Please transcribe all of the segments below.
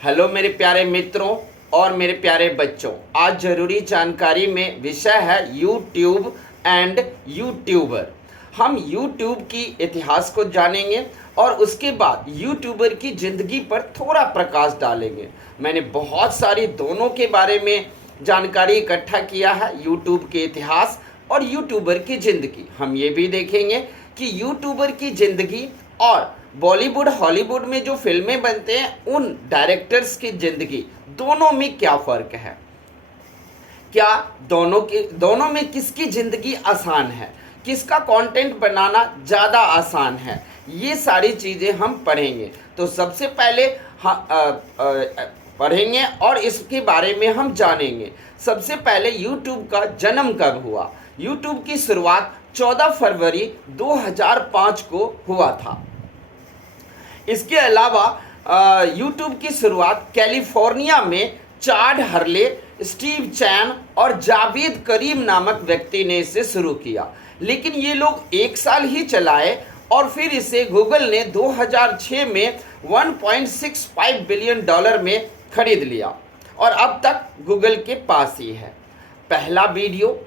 Hello मेरे प्यारे मित्रों और मेरे प्यारे बच्चों। आज जरूरी जानकारी में विषय है यूट्यूब एंड यूट्यूबर। हम यूट्यूब की इतिहास को जानेंगे और उसके बाद यूट्यूबर की ज़िंदगी पर थोड़ा प्रकाश डालेंगे। मैंने बहुत सारी दोनों के बारे में जानकारी इकट्ठा किया है, यूट्यूब के इतिहास और यूट्यूबर की ज़िंदगी। हम ये भी देखेंगे कि यूट्यूबर की ज़िंदगी और बॉलीवुड हॉलीवुड में जो फिल्में बनते हैं उन डायरेक्टर्स की ज़िंदगी दोनों में क्या फ़र्क है, क्या दोनों में किसकी ज़िंदगी आसान है, किसका कंटेंट बनाना ज़्यादा आसान है, ये सारी चीज़ें हम पढ़ेंगे। तो सबसे पहले पढ़ेंगे और इसके बारे में हम जानेंगे। सबसे पहले यूट्यूब का जन्म कब हुआ। यूट्यूब की शुरुआत 14 फरवरी 2005 को हुआ था। इसके अलावा यूट्यूब की शुरुआत कैलिफोर्निया में चाड हर्ले, स्टीव चैन और जावेद करीम नामक व्यक्ति ने इसे शुरू किया, लेकिन ये लोग एक साल ही चलाए और फिर इसे गूगल ने 2006 में 1.65 बिलियन डॉलर में खरीद लिया और अब तक गूगल के पास ही है। पहला वीडियो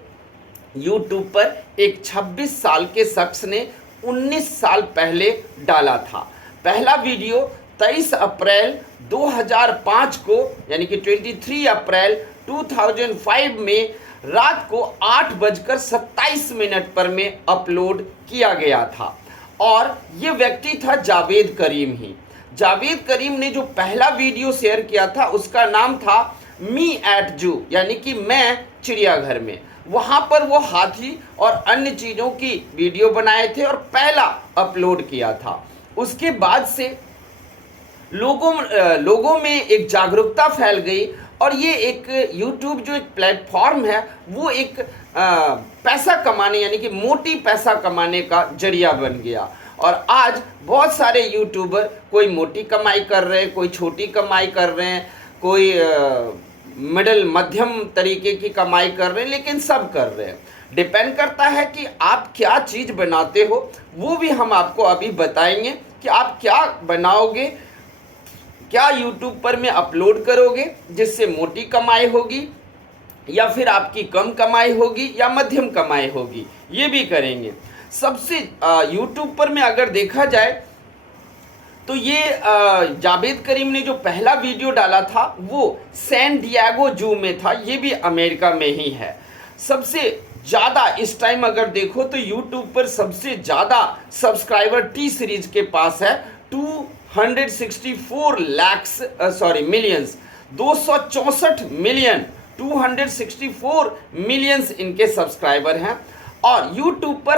यूट्यूब पर एक 26 साल के शख्स ने 19 साल पहले डाला था। पहला वीडियो 23 अप्रैल 2005 को यानी कि 23 अप्रैल 2005 में रात को 8:27 पर में अपलोड किया गया था और ये व्यक्ति था जावेद करीम ही। जावेद करीम ने जो पहला वीडियो शेयर किया था उसका नाम था मी एट जू, यानी कि मैं चिड़ियाघर में। वहाँ पर वो हाथी और अन्य चीज़ों की वीडियो बनाए थे और पहला अपलोड किया था। उसके बाद से लोगों में एक जागरूकता फैल गई और ये एक यूट्यूब जो एक प्लेटफॉर्म है वो एक पैसा कमाने यानी कि मोटी पैसा कमाने का जरिया बन गया। और आज बहुत सारे यूट्यूबर कोई मोटी कमाई कर रहे हैं, कोई छोटी कमाई कर रहे हैं, कोई मिडल मध्यम तरीके की कमाई कर रहे हैं, लेकिन सब कर रहे हैं। डिपेंड करता है कि आप क्या चीज़ बनाते हो, वो भी हम आपको अभी बताएंगे कि आप क्या बनाओगे, क्या यूट्यूब पर में अपलोड करोगे जिससे मोटी कमाई होगी या फिर आपकी कम कमाई होगी या मध्यम कमाई होगी, ये भी करेंगे। सबसे यूट्यूब पर में अगर देखा जाए तो ये जावेद करीम ने जो पहला वीडियो डाला था वो सैन डिएगो जू में था, ये भी अमेरिका में ही है। सबसे ज़्यादा इस टाइम अगर देखो तो यूट्यूब पर सबसे ज़्यादा सब्सक्राइबर टी सीरीज के पास है 264 मिलियंस 264 मिलियन 264 मिलियंस इनके सब्सक्राइबर हैं। और यूट्यूब पर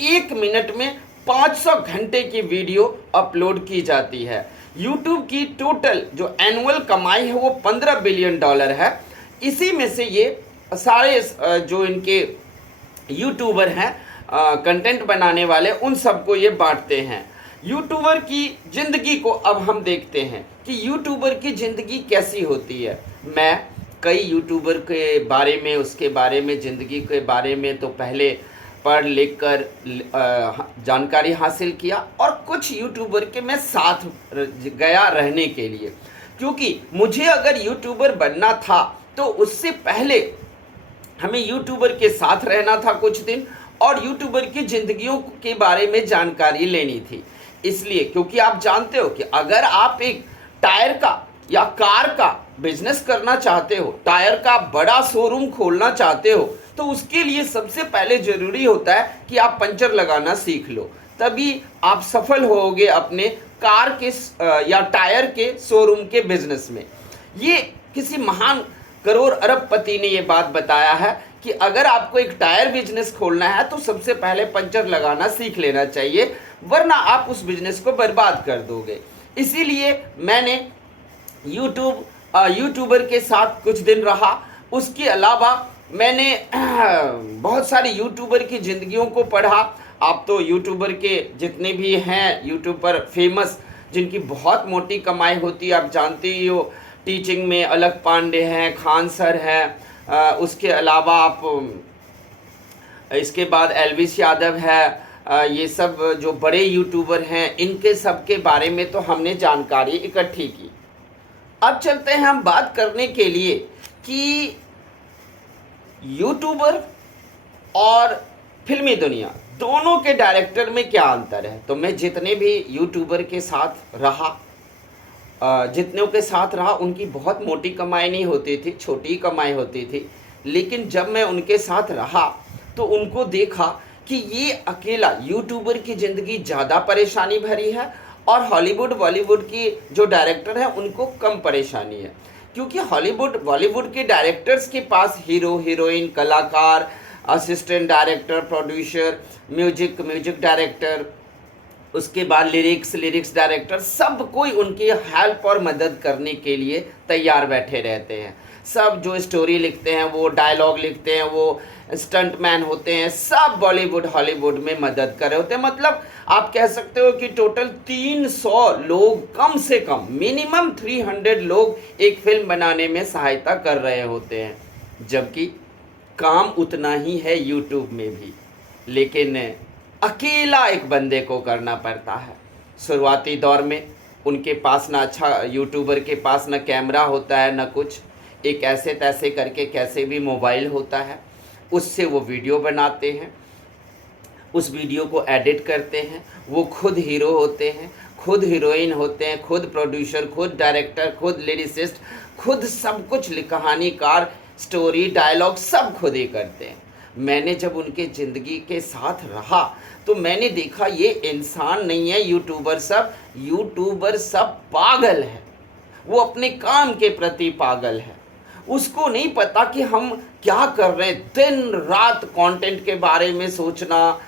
एक मिनट में 500 घंटे की वीडियो अपलोड की जाती है। यूट्यूब की टोटल जो एनुअल कमाई है वो 15 बिलियन डॉलर है। इसी में से ये सारे जो इनके यूट्यूबर हैं कंटेंट बनाने वाले, उन सबको ये बांटते हैं। यूट्यूबर की ज़िंदगी को अब हम देखते हैं कि यूट्यूबर की ज़िंदगी कैसी होती है। मैं कई यूट्यूबर के बारे में, उसके बारे में, ज़िंदगी के बारे में तो पहले पढ़ लिख कर जानकारी हासिल किया और कुछ यूट्यूबर के मैं साथ गया रहने के लिए, क्योंकि मुझे अगर यूट्यूबर बनना था तो उससे पहले हमें यूट्यूबर के साथ रहना था कुछ दिन और यूट्यूबर की ज़िंदगियों के बारे में जानकारी लेनी थी। इसलिए क्योंकि आप जानते हो कि अगर आप एक टायर का या कार का बिजनेस करना चाहते हो, टायर का बड़ा शोरूम खोलना चाहते हो, तो उसके लिए सबसे पहले ज़रूरी होता है कि आप पंचर लगाना सीख लो, तभी आप सफल होगे अपने कार के या टायर के शोरूम के बिजनेस में। ये किसी महान करोड़ अरबपति ने ये बात बताया है कि अगर आपको एक टायर बिजनेस खोलना है तो सबसे पहले पंचर लगाना सीख लेना चाहिए, वरना आप उस बिजनेस को बर्बाद कर दोगे। इसीलिए मैंने यूट्यूबर के साथ कुछ दिन रहा। उसके अलावा मैंने बहुत सारे यूट्यूबर की ज़िंदगियों को पढ़ा। आप तो यूट्यूबर के जितने भी हैं यूट्यूब पर फेमस, जिनकी बहुत मोटी कमाई होती है, आप जानते ही हो। टीचिंग में अलग पांडे हैं, खान सर हैं, उसके अलावा आप इसके बाद एल्विस यादव है, ये सब जो बड़े यूट्यूबर हैं इनके सब के बारे में तो हमने जानकारी इकट्ठी की। अब चलते हैं हम बात करने के लिए कि यूट्यूबर और फिल्मी दुनिया दोनों के डायरेक्टर में क्या अंतर है। तो मैं जितने भी यूट्यूबर के साथ रहा, जितनों के साथ रहा, उनकी बहुत मोटी कमाई नहीं होती थी, छोटी कमाई होती थी। लेकिन जब मैं उनके साथ रहा तो उनको देखा कि ये अकेला यूट्यूबर की ज़िंदगी ज़्यादा परेशानी भरी है और हॉलीवुड बॉलीवुड की जो डायरेक्टर हैं उनको कम परेशानी है। क्योंकि हॉलीवुड बॉलीवुड के डायरेक्टर्स के पास हीरो हीरोइन, कलाकार, assistant director, producer, music director, उसके बाद लिरिक्स डायरेक्टर, सब कोई उनकी हेल्प और मदद करने के लिए तैयार बैठे रहते हैं। सब जो स्टोरी लिखते हैं, वो डायलॉग लिखते हैं, वो स्टंट मैन होते हैं, सब बॉलीवुड हॉलीवुड में मदद कर रहे होते हैं। मतलब आप कह सकते हो कि टोटल 300 लोग, कम से कम मिनिमम 300 लोग एक फिल्म बनाने में सहायता कर रहे होते हैं। जबकि काम उतना ही है यूट्यूब में भी, लेकिन अकेला एक बंदे को करना पड़ता है। शुरुआती दौर में उनके पास ना अच्छा, यूट्यूबर के पास ना कैमरा होता है ना कुछ, एक ऐसे तैसे करके कैसे भी मोबाइल होता है, उससे वो वीडियो बनाते हैं, उस वीडियो को एडिट करते हैं। वो खुद हीरो होते हैं, खुद हीरोइन होते हैं, खुद प्रोड्यूसर, खुद डायरेक्टर, खुद लिरिसिस्ट, खुद सब कुछ, कहानीकार, स्टोरी, डायलॉग सब खुद ही करते हैं। मैंने जब उनके ज़िंदगी के साथ रहा तो मैंने देखा ये इंसान नहीं है यूट्यूबर सब पागल है। वो अपने काम के प्रति पागल है। उसको नहीं पता कि हम क्या कर रहे हैं। दिन रात कंटेंट के बारे में सोचना,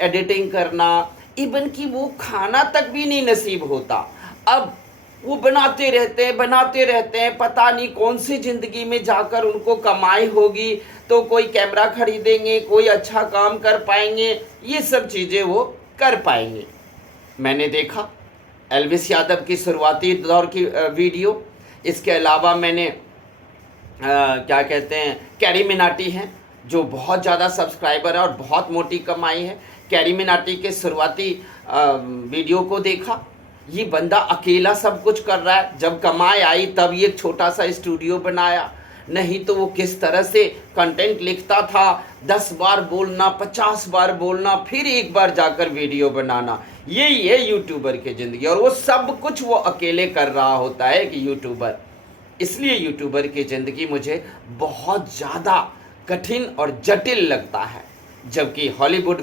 एडिटिंग करना, इवन कि वो खाना तक भी नहीं नसीब होता। अब वो बनाते रहते हैं, पता नहीं कौन सी ज़िंदगी में जाकर उनको कमाई होगी, तो कोई कैमरा खरीदेंगे, कोई अच्छा काम कर पाएंगे, ये सब चीज़ें वो कर पाएंगे। मैंने देखा एल्विस यादव की शुरुआती दौर की वीडियो। इसके अलावा मैंने क्या कहते हैं, कैरी मिनाटी हैं जो बहुत ज़्यादा सब्सक्राइबर है और बहुत मोटी कमाई है। कैरी मिनाटी के शुरुआती वीडियो को देखा। ये बंदा अकेला सब कुछ कर रहा है। जब कमाई आई तब ये छोटा सा स्टूडियो बनाया, नहीं तो वो किस तरह से कंटेंट लिखता था, 10 बार बोलना, 50 बार बोलना, फिर एक बार जाकर वीडियो बनाना। यही है यूट्यूबर की ज़िंदगी। और वो सब कुछ वो अकेले कर रहा होता है कि यूट्यूबर। इसलिए यूट्यूबर की ज़िंदगी मुझे बहुत ज़्यादा कठिन और जटिल लगता है। जबकि हॉलीवुड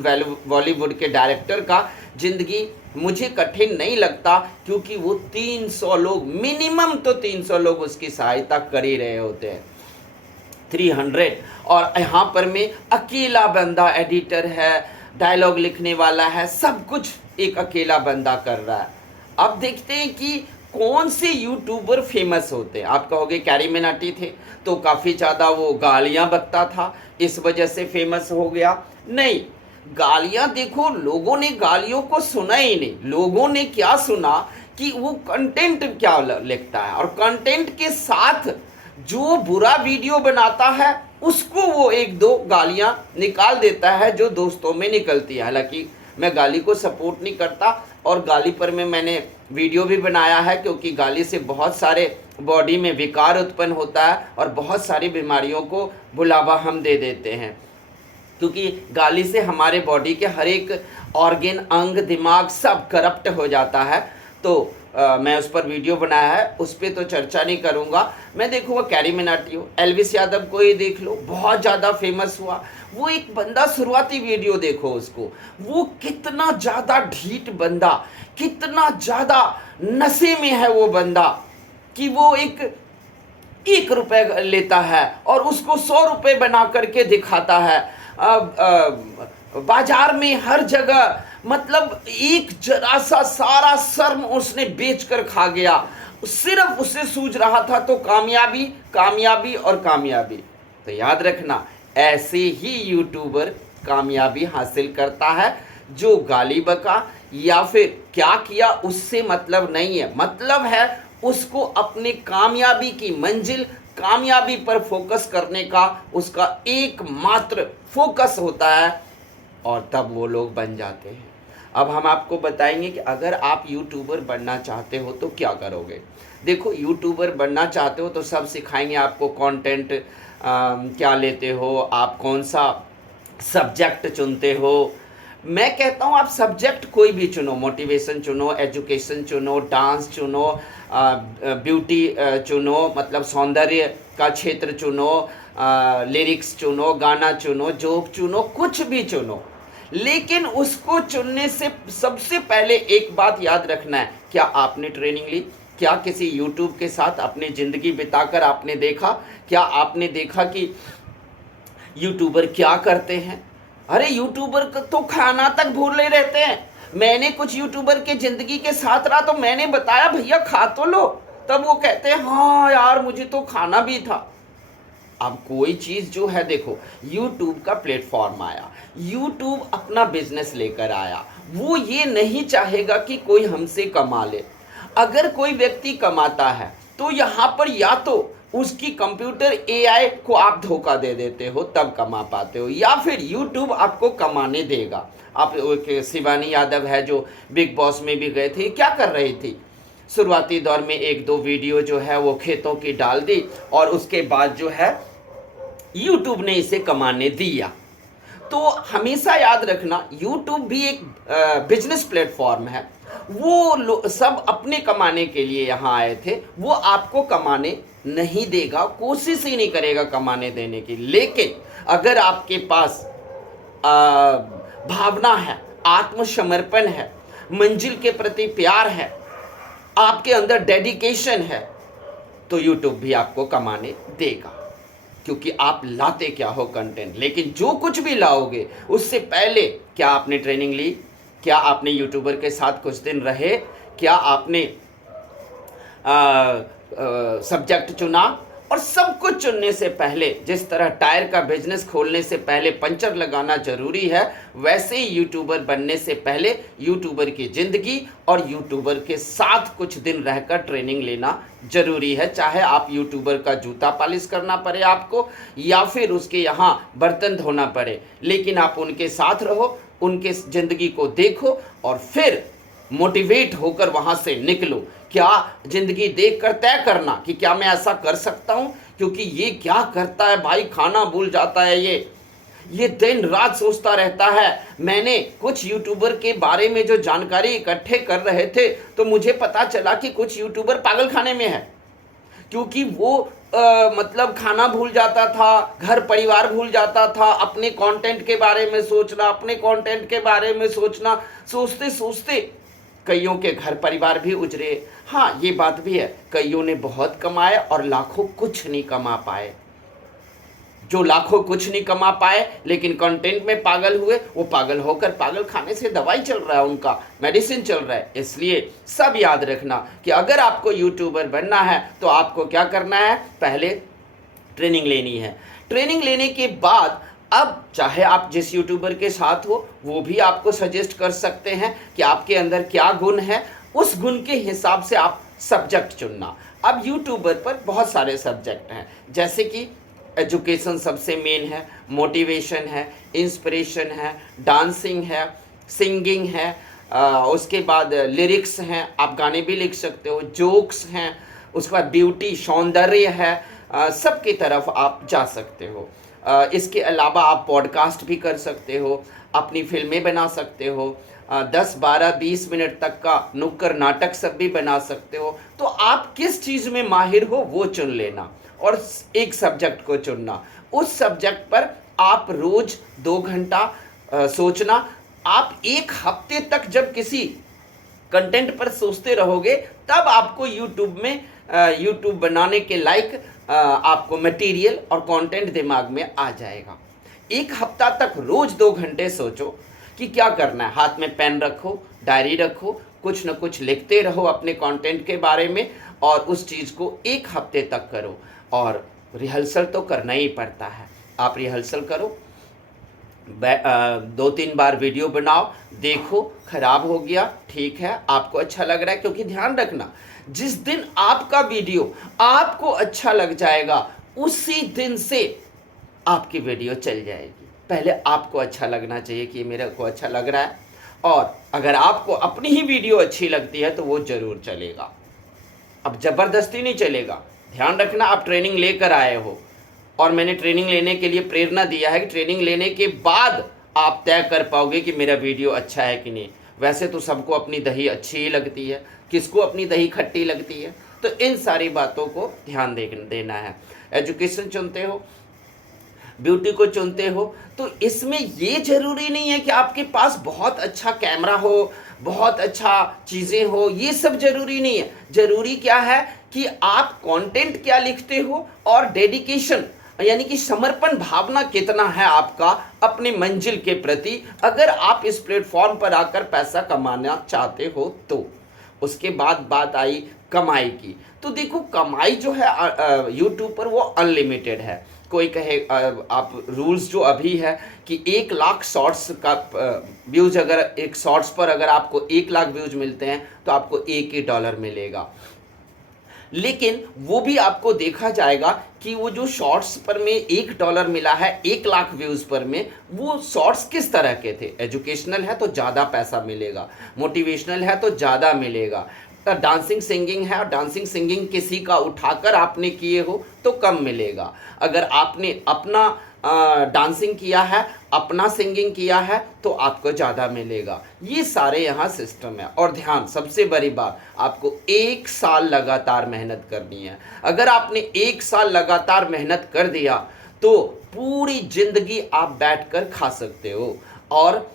बॉलीवुड के डायरेक्टर का ज़िंदगी मुझे कठिन नहीं लगता, क्योंकि वो 300 लोग, मिनिमम तो 300 लोग उसकी सहायता कर ही रहे होते हैं, 300। और यहाँ पर मैं अकेला बंदा एडिटर है, डायलॉग लिखने वाला है, सब कुछ एक अकेला बंदा कर रहा है। अब देखते हैं कि कौन से यूट्यूबर फेमस होते हैं। आप कहोगे कैरी मिनाटी थे तो काफ़ी ज़्यादा वो गालियाँ बकता था, इस वजह से फेमस हो गया। नहीं, गालियाँ देखो, लोगों ने गालियों को सुना ही नहीं। लोगों ने क्या सुना कि वो कंटेंट क्या लिखता है, और कंटेंट के साथ जो बुरा वीडियो बनाता है उसको वो 1-2 गालियाँ निकाल देता है जो दोस्तों में निकलती है। हालांकि मैं गाली को सपोर्ट नहीं करता, और गाली पर मैंने वीडियो भी बनाया है, क्योंकि गाली से बहुत सारे बॉडी में विकार उत्पन्न होता है और बहुत सारी बीमारियों को बुलावा हम दे देते हैं। क्योंकि गाली से हमारे बॉडी के हर एक ऑर्गन, अंग, दिमाग सब करप्ट हो जाता है। तो मैं उस पर वीडियो बनाया है, उस पर तो चर्चा नहीं करूँगा। मैं देखूँगा कैरी मिनाटी हो, एल्विस यादव को ही देख लो, बहुत ज़्यादा फेमस हुआ। वो एक बंदा, शुरुआती वीडियो देखो उसको, वो कितना ज़्यादा ढीठ बंदा, कितना ज़्यादा नशे में है वो बंदा, कि वो एक रुपये लेता है और उसको 100 रुपये बना करके दिखाता है। बाजार में हर जगह, मतलब एक जरा सा सारा शर्म उसने बेचकर खा गया। सिर्फ उसे सूझ रहा था तो कामयाबी, कामयाबी और कामयाबी। तो याद रखना, ऐसे ही यूट्यूबर कामयाबी हासिल करता है। जो गाली बका या फिर क्या किया उससे मतलब नहीं है, मतलब है उसको अपनी कामयाबी की मंजिल, कामयाबी पर फोकस करने का उसका एकमात्र फोकस होता है, और तब वो लोग बन जाते हैं। अब हम आपको बताएंगे कि अगर आप यूट्यूबर बनना चाहते हो तो क्या करोगे। देखो, यूट्यूबर बनना चाहते हो तो सब सिखाएंगे आपको, कंटेंट क्या लेते हो, आप कौन सा सब्जेक्ट चुनते हो। मैं कहता हूँ आप सब्जेक्ट कोई भी चुनो, मोटिवेशन चुनो, एजुकेशन चुनो, डांस चुनो, ब्यूटी चुनो, मतलब सौंदर्य का क्षेत्र चुनो, लिरिक्स चुनो, गाना चुनो, जोक चुनो, कुछ भी चुनो, लेकिन उसको चुनने से सबसे पहले एक बात याद रखना है, क्या आपने ट्रेनिंग ली, क्या किसी यूट्यूब के साथ अपनी ज़िंदगी बिताकर आपने देखा, क्या आपने देखा कि यूट्यूबर क्या करते हैं। अरे यूट्यूबर तो खाना तक भूले रहते हैं। मैंने कुछ यूट्यूबर के ज़िंदगी के साथ रहा तो मैंने बताया भैया खा तो लो, तब वो कहते हैं हाँ यार मुझे तो खाना भी था। अब कोई चीज़ जो है, देखो YouTube का प्लेटफॉर्म आया, YouTube अपना बिजनेस लेकर आया, वो ये नहीं चाहेगा कि कोई हमसे कमा ले। अगर कोई व्यक्ति कमाता है तो यहाँ पर या तो उसकी कंप्यूटर AI को आप धोखा दे देते हो तब कमा पाते हो, या फिर YouTube आपको कमाने देगा। आप शिवानी यादव है जो बिग बॉस में भी गए थे, क्या कर रही थी, शुरुआती दौर में एक दो वीडियो जो है वो खेतों की डाल दी और उसके बाद जो है YouTube ने इसे कमाने दिया। तो हमेशा याद रखना YouTube भी एक बिजनेस प्लेटफॉर्म है। वो सब अपने कमाने के लिए यहाँ आए थे, वो आपको कमाने नहीं देगा, कोशिश ही नहीं करेगा कमाने देने की। लेकिन अगर आपके पास भावना है, आत्मसमर्पण है, मंजिल के प्रति प्यार है, आपके अंदर डेडिकेशन है, तो YouTube भी आपको कमाने देगा, क्योंकि आप लाते क्या हो, कंटेंट। लेकिन जो कुछ भी लाओगे उससे पहले क्या आपने ट्रेनिंग ली, क्या आपने यूट्यूबर के साथ कुछ दिन रहे, क्या आपने सब्जेक्ट चुना। और सब कुछ चुनने से पहले, जिस तरह टायर का बिजनेस खोलने से पहले पंचर लगाना जरूरी है, वैसे ही यूट्यूबर बनने से पहले यूट्यूबर की ज़िंदगी और यूट्यूबर के साथ कुछ दिन रहकर ट्रेनिंग लेना जरूरी है। चाहे आप यूट्यूबर का जूता पॉलिश करना पड़े आपको, या फिर उसके यहाँ बर्तन धोना पड़े, लेकिन आप उनके साथ रहो, उनके ज़िंदगी को देखो और फिर मोटिवेट होकर वहाँ से निकलो। क्या ज़िंदगी देख कर तय करना कि क्या मैं ऐसा कर सकता हूँ, क्योंकि ये क्या करता है भाई, खाना भूल जाता है, ये दिन रात सोचता रहता है। मैंने कुछ यूट्यूबर के बारे में जो जानकारी इकट्ठे कर रहे थे तो मुझे पता चला कि कुछ यूट्यूबर पागल खाने में है, क्योंकि वो मतलब खाना भूल जाता था, घर परिवार भूल जाता था, अपने कंटेंट के बारे में सोचना, अपने कंटेंट के बारे में सोचना, सोचते सोचते कईयों के घर परिवार भी उजरे। हाँ, ये बात भी है, कईयों ने बहुत कमाया और लाखों कुछ नहीं कमा पाए। जो लाखों कुछ नहीं कमा पाए लेकिन कंटेंट में पागल हुए, वो पागल होकर, पागल खाने से दवाई चल रहा है, उनका मेडिसिन चल रहा है। इसलिए सब याद रखना कि अगर आपको यूट्यूबर बनना है तो आपको क्या करना है, पहले ट्रेनिंग लेनी है। ट्रेनिंग लेने के बाद अब चाहे आप जिस यूट्यूबर के साथ हो वो भी आपको सजेस्ट कर सकते हैं कि आपके अंदर क्या गुण है, उस गुण के हिसाब से आप सब्जेक्ट चुनना। अब यूट्यूबर पर बहुत सारे सब्जेक्ट हैं, जैसे कि एजुकेशन सबसे मेन है, मोटिवेशन है, इंस्पिरेशन है, डांसिंग है, सिंगिंग है, उसके बाद लिरिक्स हैं, आप गाने भी लिख सकते हो, जोक्स हैं, उसके बाद ब्यूटी, सौंदर्य है, सब की तरफ आप जा सकते हो। इसके अलावा आप पॉडकास्ट भी कर सकते हो, अपनी फिल्में बना सकते हो, 10, 12, 20 मिनट तक का नुक्कड़ नाटक सब भी बना सकते हो। तो आप किस चीज़ में माहिर हो वो चुन लेना और एक सब्जेक्ट को चुनना। उस सब्जेक्ट पर आप रोज 2 घंटा सोचना। आप एक हफ्ते तक जब किसी कंटेंट पर सोचते रहोगे तब आपको यूट्यूब में यूट्यूब बनाने के लायक आपको मटेरियल और कंटेंट दिमाग में आ जाएगा। एक हफ्ता तक रोज 2 घंटे सोचो कि क्या करना है। हाथ में पेन रखो, डायरी रखो, कुछ न कुछ लिखते रहो अपने कंटेंट के बारे में और उस चीज़ को एक हफ्ते तक करो। और रिहर्सल तो करना ही पड़ता है, आप रिहर्सल करो, 2-3 बार वीडियो बनाओ, देखो खराब हो गया ठीक है, आपको अच्छा लग रहा है, क्योंकि ध्यान रखना जिस दिन आपका वीडियो आपको अच्छा लग जाएगा उसी दिन से आपकी वीडियो चल जाएगी। पहले आपको अच्छा लगना चाहिए कि मेरे को अच्छा लग रहा है, और अगर आपको अपनी ही वीडियो अच्छी लगती है तो वो ज़रूर चलेगा। अब ज़बरदस्ती नहीं चलेगा। ध्यान रखना, आप ट्रेनिंग लेकर आए हो और मैंने ट्रेनिंग लेने के लिए प्रेरणा दिया है कि ट्रेनिंग लेने के बाद आप तय कर पाओगे कि मेरा वीडियो अच्छा है कि नहीं। वैसे तो सबको अपनी दही अच्छी ही लगती है, किसको अपनी दही खट्टी लगती है। तो इन सारी बातों को ध्यान देना है। एजुकेशन चुनते हो, ब्यूटी को चुनते हो, तो इसमें ये ज़रूरी नहीं है कि आपके पास बहुत अच्छा कैमरा हो, बहुत अच्छा चीज़ें हो, ये सब ज़रूरी नहीं है। ज़रूरी क्या है कि आप कंटेंट क्या लिखते हो और डेडिकेशन यानी कि समर्पण भावना कितना है आपका अपनी मंजिल के प्रति। अगर आप इस प्लेटफॉर्म पर आकर पैसा कमाना चाहते हो तो उसके बाद बात आई कमाई की। तो देखो, कमाई जो है यूट्यूब पर वो अनलिमिटेड है। कोई कहे आप रूल्स जो अभी है कि 1 लाख शॉर्ट्स का व्यूज, अगर एक शॉर्ट्स पर अगर आपको 1 लाख व्यूज मिलते हैं तो आपको $1 मिलेगा। लेकिन वो भी आपको देखा जाएगा कि वो जो शॉर्ट्स पर में $1 मिला है 1 लाख व्यूज़ पर में, वो शॉर्ट्स किस तरह के थे। एजुकेशनल है तो ज़्यादा पैसा मिलेगा, मोटिवेशनल है तो ज़्यादा मिलेगा, डांसिंग सिंगिंग है और डांसिंग सिंगिंग किसी का उठाकर आपने किए हो तो कम मिलेगा। अगर आपने अपना डांसिंग किया है, अपना सिंगिंग किया है तो आपको ज़्यादा मिलेगा। ये सारे यहाँ सिस्टम है। और ध्यान, सबसे बड़ी बात, आपको 1 साल लगातार मेहनत करनी है। अगर आपने 1 साल लगातार मेहनत कर दिया तो पूरी जिंदगी आप बैठकर खा सकते हो। और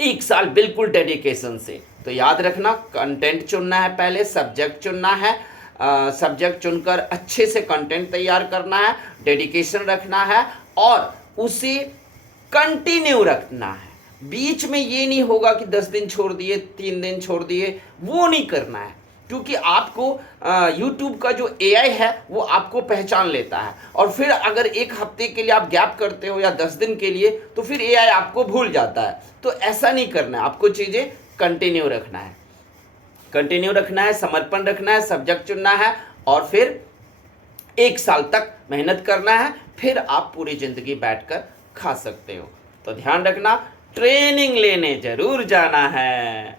1 साल बिल्कुल डेडिकेशन से। तो याद रखना, कंटेंट चुनना है, पहले सब्जेक्ट चुनना है, सब्जेक्ट चुनकर अच्छे से कंटेंट तैयार करना है, डेडिकेशन रखना है और उसे कंटिन्यू रखना है। बीच में ये नहीं होगा कि 10 दिन छोड़ दिए, 3 दिन छोड़ दिए, वो नहीं करना है। क्योंकि आपको YouTube का जो AI है वो आपको पहचान लेता है और फिर अगर 1 हफ्ते के लिए आप गैप करते हो या 10 दिन के लिए तो फिर AI आपको भूल जाता है। तो ऐसा नहीं करना है, आपको चीज़ें कंटिन्यू रखना है, कंटिन्यू रखना है, समर्पण रखना है, सब्जेक्ट चुनना है और फिर 1 साल तक मेहनत करना है। फिर आप पूरी ज़िंदगी बैठकर खा सकते हो। तो ध्यान रखना, ट्रेनिंग लेने ज़रूर जाना है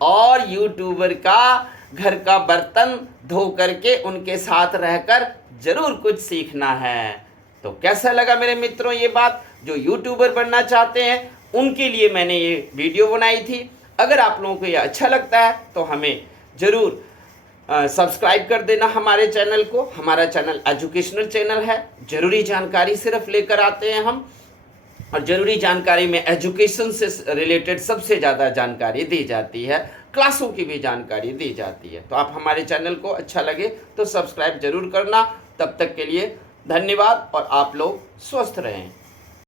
और यूट्यूबर का घर का बर्तन धो करके उनके साथ रहकर ज़रूर कुछ सीखना है। तो कैसा लगा मेरे मित्रों ये बात? जो यूट्यूबर बनना चाहते हैं उनके लिए मैंने ये वीडियो बनाई थी। अगर आप लोगों को ये अच्छा लगता है तो हमें ज़रूर सब्सक्राइब कर देना हमारे चैनल को। हमारा चैनल एजुकेशनल चैनल है, ज़रूरी जानकारी सिर्फ लेकर आते हैं हम और ज़रूरी जानकारी में एजुकेशन से रिलेटेड सबसे ज़्यादा जानकारी दी जाती है, क्लासों की भी जानकारी दी जाती है। तो आप हमारे चैनल को अच्छा लगे तो सब्सक्राइब ज़रूर करना। तब तक के लिए धन्यवाद और आप लोग स्वस्थ रहें।